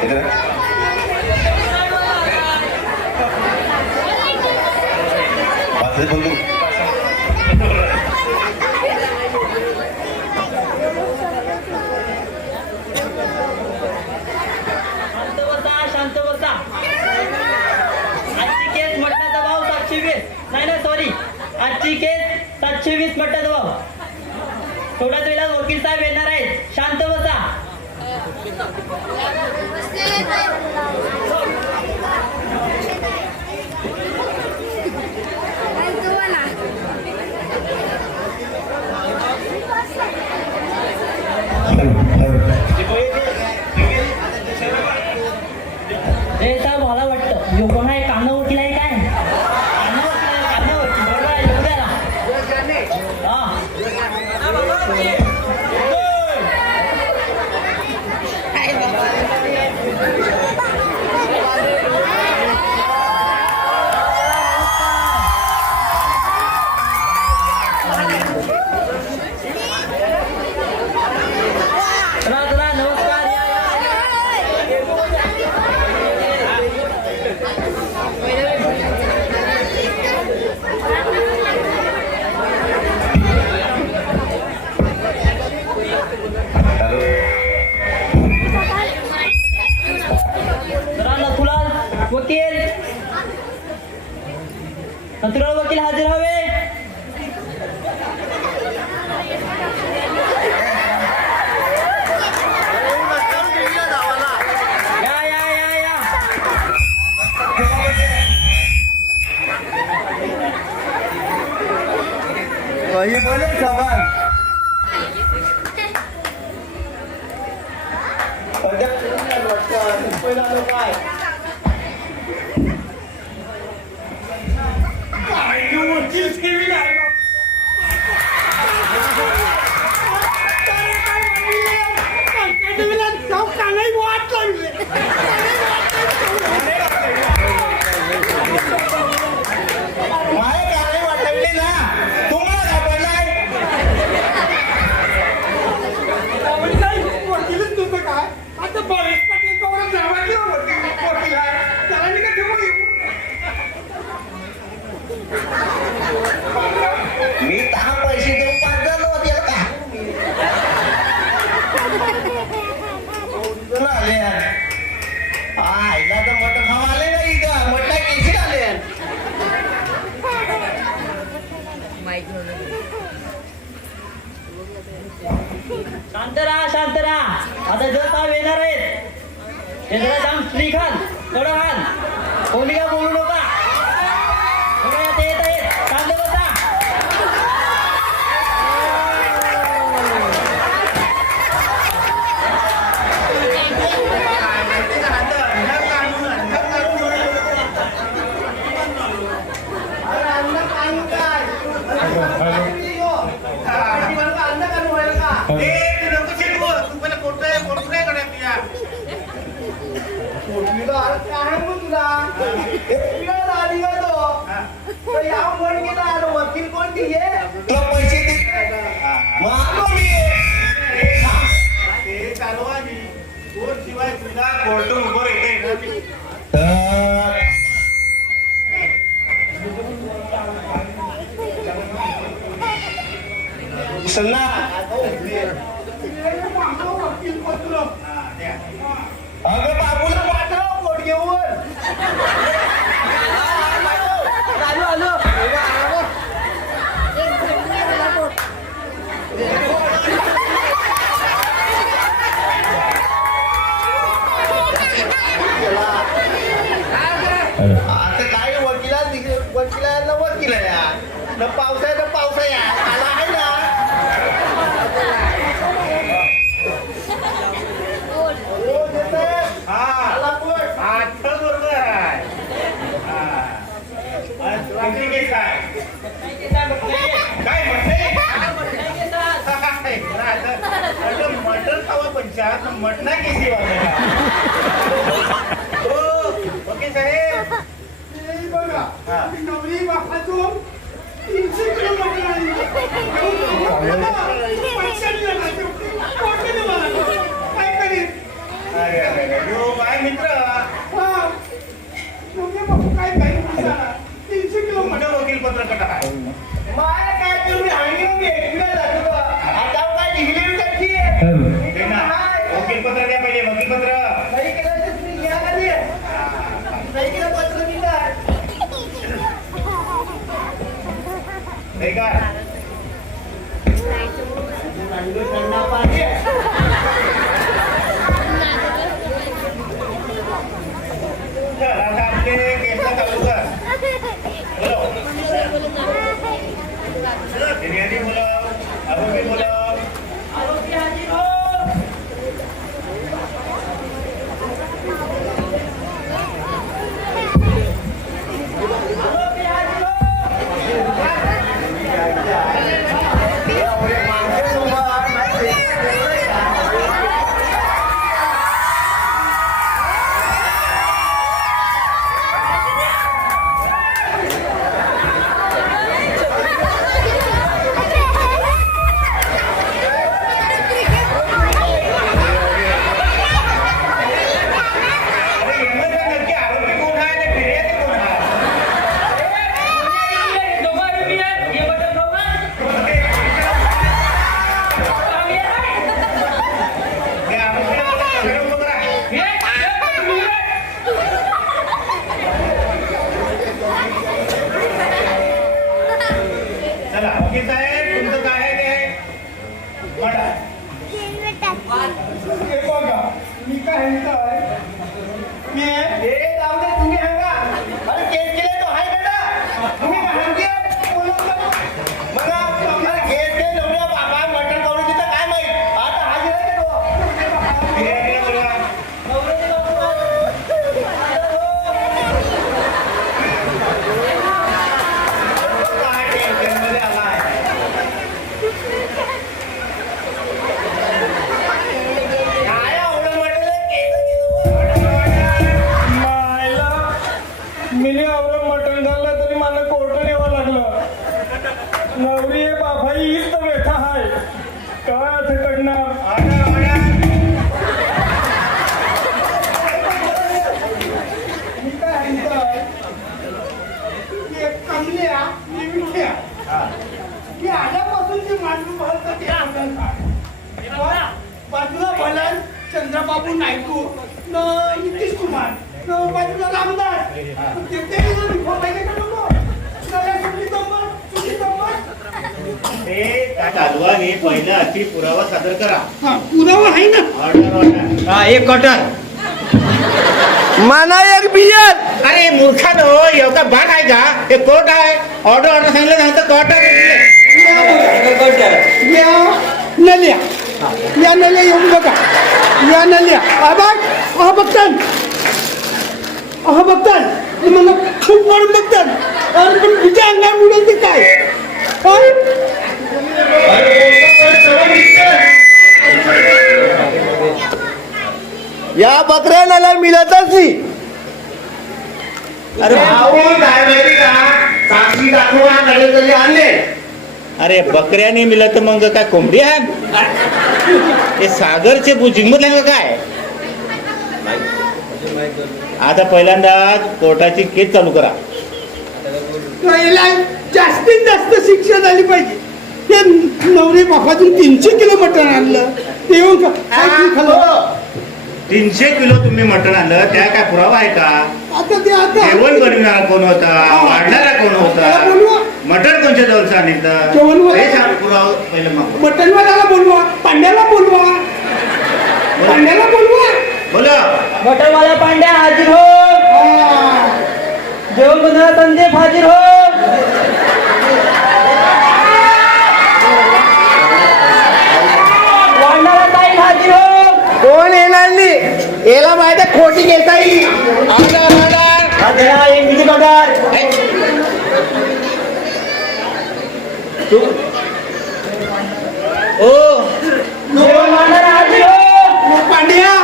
बोल शांत शांत केस सातशे वीस. नाही नाही सॉरी आजची केस सातशे वीस थोड्याच वेळात वकील साहेब येणार हे जरा वकील. नथुलाल वकील हजर हवे. या बोले सवाल माय मी दहा पैसे देऊन पाच झालो होते का? आले? आईला तर मटण खावा आले ना इथं. मटणा केशी आले शांत राहा शांत राहा. आता जर साहेब येणार आहेत हे जरा जाम स्त्री खान थोडं खान कोणी का बोलू तर आता काय वकिला वकिलांना वकील आहे यार न पावसाय न पावसाय आला आहे ना हो, देतोय. आला पण. मटन खावा पंचायत मटना किती वाजता नवरी बापातून तीनशे किलोमीटर आली काय करीत अरे अरे अरे बाय मित्र बापू काय काय तीनशे किलोमीटर वकील पत्रकटा मला काय तुम्ही हाणी पाणी चल, Yeah. चंद्रबाबू नायडू. न नितीश कुमार. न बाजूला रामदास. ते ते आहे का नको? पहिला पुरावा सादर करा. हा पुरावा आहे ना. ऑर्डर ऑर्डर हा एक कॉटन माना एक बियर. अरे मूर्खानो एवढा बाग आहे का? हे कोर्ट आहे. ऑर्डर ऑर्डर सांगितलं या नल्या. या नल्या येऊन बघा या नल्या हा बघ हा बघतान हा बघतान हे मला खूप वरून बघतान अरे पण तुझ्या अंगा मिळेल ते काय? या बकऱ्याला मिळतच नाही अरे भाऊ काय माहिती का? साक्षी दाखवा आणले. अरे बकऱ्याने मिळत तर मग काय कोंबडी आहे? हे सागरचे जिंकमत का काय? आता पहिल्यांदा कोर्टाची केस चालू करा. जास्तीत जास्त शिक्षा झाली पाहिजे. ते नवरे बापातून तीनशे किलो मटण आणलं. ते येऊन खाल्लं? तीनशे किलो तुम्ही मटण आणलं त्या काय पुरावा आहे का? आता ते आता जेवण बनवणारा कोण होता? वाढणारा कोण होता? मटण कोणच्या जवळ सांगितलं जेवण व- हे सांग पुरावा पहिलं मग मटणवाल्याला बोलवा पांड्याला बोलवा पांड्याला बोलवा बोला बटरवाला पांड्या हाजीर हो हा. जेवण बनवणारा संदीप हाजीर हो वाढणारा ताई हाजीर हो कोण येणार नाही याला माहिती आहे, खोटी घेता येईल ऑर्डर ऑर्डर हा, एक विजिट ऑर्डर ओ जेवण वाढणारा हाजीर हो पांड्या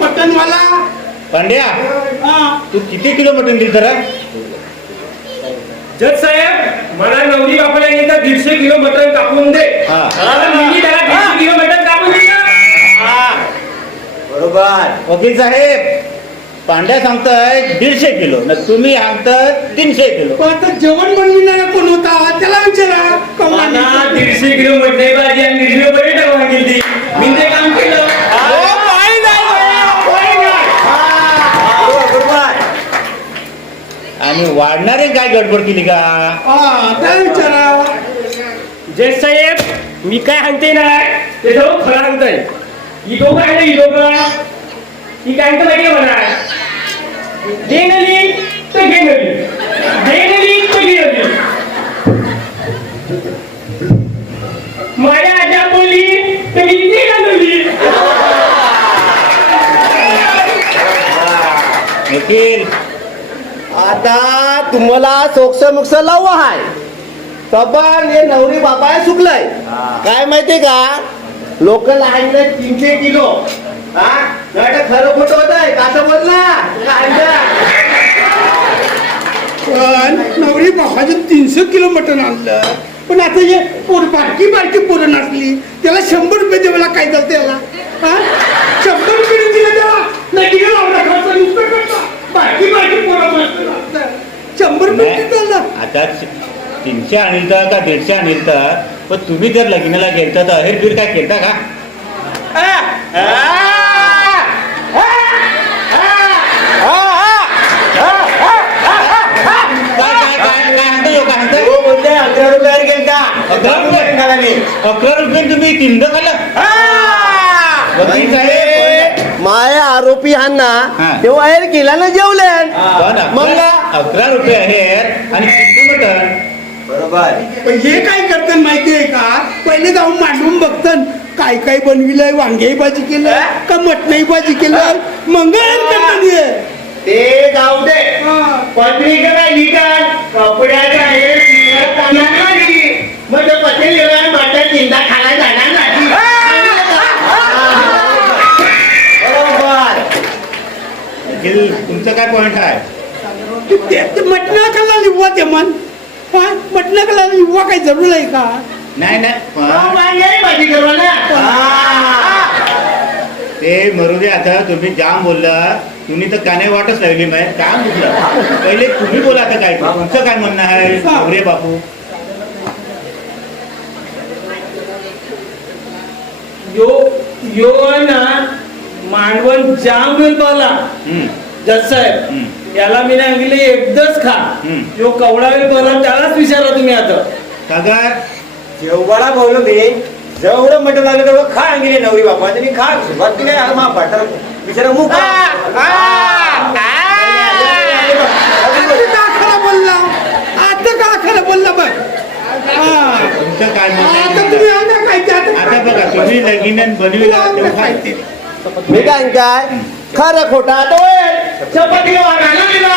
मटणवाला पांड्या हा. तू किती किलो मटण दिल तर? जज साहेब मला नवरी बापाला एकदा दीडशे किलो मटण कापून दे. हा. आता मी त्याला दीडशे किलो मटण कापून दिलं बरोबर. वकील साहेब पांड्या सांगताय दीडशे किलो न तुम्ही सांगताय तीनशे किलो. पण आता जेवण बनविणारा कोण होता? त्याला विचारा. कमाल मला दीडशे किलो मटण भाजी आणि दीडशे किलो पर्यटक मागितली. मी ते काम केलं. आणि वाढणारे काय गडबड केली का? हा विचारा. जे साहेब मी काय सांगते ना ते सर्व खरं सांगतोय इगो काय ना इगो का ही काय तर माहिती म्हणा तर तर नली माझ्या आजा बोलली तर मी ते घालवली. निखिल आता तुम्हाला सोक्ष मुक्ष लावू आहे तबन हे नवरी बापा सुकलंय. काय माहितीये का? लोक लहानले तीनशे किलो. हा? खरं खोटं होत आहे कसं बोलला पण नवरी बापाचं तीनशे किलो मटण आणलं. पण आता हे पोर बारकी बारकी पोरं नसली त्याला शंभर रुपये द्यायला काय चालतं त्याला? हा? शंभर रुपये दिले त्याला. नाही खर्च नुसतं पोरं शंभर आता तीनशे आणील तर का दीडशे आणील तर पण तुम्ही जर लग्नाला गेलता तर अहेर बीर काय केलता का? हो अकरा रुपयावर गेल का अकरा रुपये अकरा रुपये तुम्ही तीनदा खाल्लं साहेब माय आरोपी हा. ना हा. तेव्हा बाहेर केला ना जेवले पण मग अकरा अकरा रुपये आहेत आणि बरोबर. पण हे काय करतात माहितीये का? पहिले जाऊन मांडून बघतात काय काय बनविलंय? वांग्याही भाजी केलं का मटणाही भाजी केलं? मंगळ करतात हे. ते जाऊ दे. हा. पत्रिका काय लिहितात. कपड्याचा नाही. मग तो मटण चिंता खायला जाणार तुमचं काय पॉइंट आहे? ते खाल्ला लिव्हा ते मन. हा मटणा खाल्ला लिव्हा काही जरूर आहे का? नाही नाही हो, ते मरू दे आता तुम्ही जाम बोलला. तुम्ही तर काने वाटच लागली माहिती काम कुठलं पहिले तुम्ही बोला आता काय. तुमचं काय म्हणणं आहे? गौरे बापू. यो यो आहे ना मांडवण जाम वेळ पाला जस साहेब. याला मी नाही सांगितले एकदाच खा. यो कवडा वेळ पाला त्यालाच विचारा तुम्ही आता. सागर जेवढा बोललो मी जेवढं मटण लागलं तेवढं खा अंगिले नवरी बापा. तुम्ही खा. सुरुवात केली आहे मा पाटर बिचारा मुख. आता का खरं बोलला? आता का खरं बोलला बघ? हा. तुमचं काय आता? तुम्ही आता काय आता बघा तुम्ही लगीन बनविला तेव्हा मी काय काय खरं खोटा तो चपाती वाढायला दिला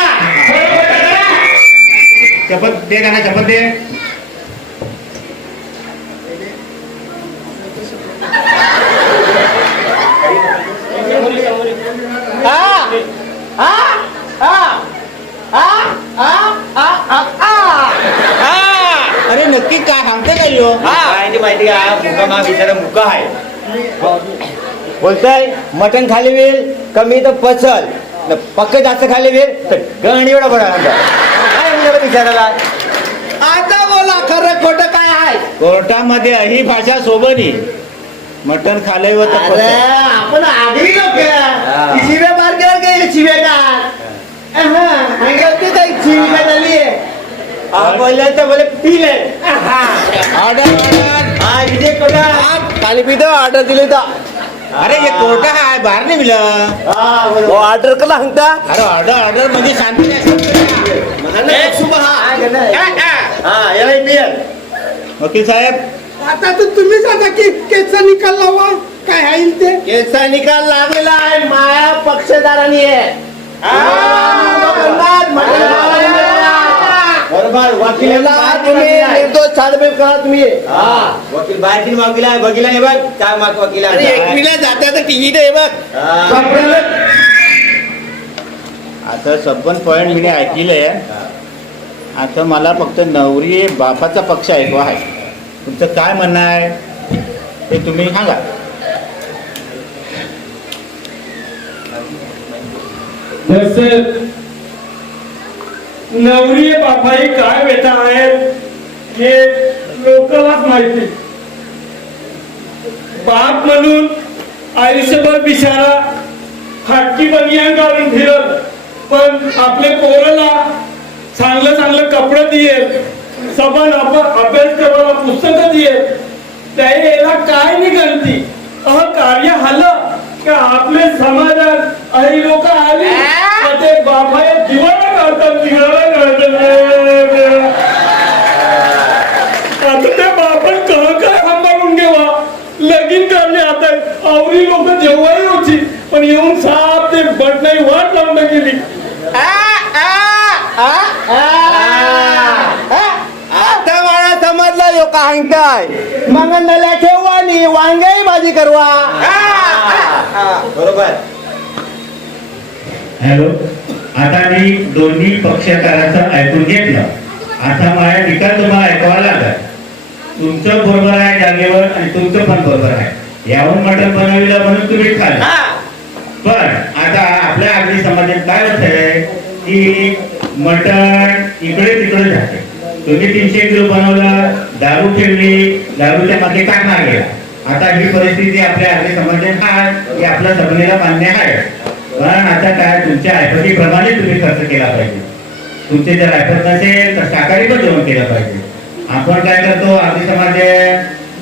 शपथ दे. का ना शपथ दे. अरे नक्की काय सांगते काय माहिती का मुका मा बिचारा मुका आहे. बोलताय मटण खाली वेळ कमी तर पचल पक्क जास्त खाली वेळ तर गण एवढा बरा काय म्हणजे बिचाराला आता बोला खरं खोटं काय आहे? कोर्टामध्ये ही भाषा सोबनी मटण खालय व आपण आधी लोक. शिव्या मार केलं शिव्या ते काही शिव्या बोले पिले. Order order. विजय कोटा पाणी पितो ऑर्डर दिली तर. अरे हे कोर्ट आहे बाहेर नाही मिळत ऑर्डर कला सांगता अरे ऑर्डर ऑर्डर म्हणजे शांती हा. याला पियल वकील साहेब. आता तर तुम्हीच आता की केचा निकाल लावा. काय आहे ते? केसचा निकाल लागलेला आहे माया पक्षदारांनी आहे. बरोबर वकिलाला तुम्ही निर्दोष छाडबेट करा तुम्ही. हा वकील बाहेरची वकील आहे वकील आहे बघ काय माग वकील अरे आहे एकवीला जाता तर टीव्ही दे बघ. हा. आता सबन पॉइंट मी ऐकलंय आता मला फक्त नवरी बापाचा पक्ष ऐकू आहे. तुमचं काय म्हणणं आहे? ते तुम्ही सांगा. जसे नवरी बापाई काय व्यथा आहेत हे लोकांनाच माहिती. बाप म्हणून आयुष्यभर बिचारा फाटकी बनियान काढून फिरत पण आपले पोराला चांगलं चांगलं कपडं समान आपण अभ्यास करायला पुस्तकं दिये त्याने याला काय करती अह कार्य आलं का आपले समाजात काही लोक आली ते बाबा जीवाला काढतात जीवाला काढतात आता त्या बापन कह काय सांभाळून घेवा लगीन करणे आता आवरी लोक जेव्हाही होती पण येऊन साप ते बटनाई वाट लावून गेली. आता मला समजला यो का हांगताय मग नल्या वांग्याही भाजी करवा. बरोबर. हॅलो आता मी दोन्ही पक्षकाराचं ऐकून घेतलं. आता माझ्या निकाल तुम्हाला ऐकावा लागत तुमचं बरोबर आहे जागेवर आणि तुमचं पण बरोबर आहे. याहून मटण बनवलं म्हणून तुम्ही खाल्लं. पण आता आपल्या आगरी समाजात काय होतंय की मटण इकडे तिकडे जाते तुम्ही तीनशे किलो बनवलं दारू ठेवली दारूच्या मागे काढणार गेला आता ही परिस्थिती आपल्या आगरी समाजात आहे की आपल्या जमिनीला मान्य आहे पण आता काय तुमच्या ऐपतीप्रमाणे तुम्ही खर्च केला पाहिजे. तुमचे जर ऐपत नसेल तर शाकाहारी पण जेवण केलं पाहिजे. आपण काय करतो आगरी समाज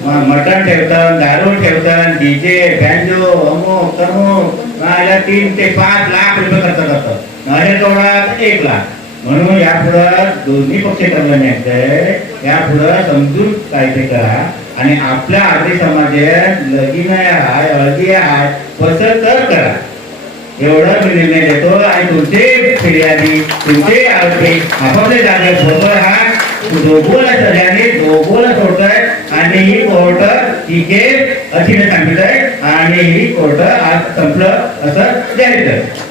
मटण ठेवतात दारू ठेवतात डीजे बँजो अमुक तमुक नाहीला तीन ते पाच लाख रुपये खर्च करतात नाही तेवढा एक लाख म्हणून यापुढं दोन्ही पक्ष कल्याण आहे यापुढं समजून काय ते करा आणि आपल्या आगरी समाजात लगीन आहे हळदी आहे पसंत तर करा एवढा मी निर्णय देतो आणि तुमचे फिर्यादी तुमचे आरोपी आपापले जागे बरोबर हा दोघोला सगळ्यांनी दोघोला सोडताय आणि ही कोर्ट ठीक आहे अशी सांगितलंय आणि ही कोर्ट आज संपलं असं जाहीर करत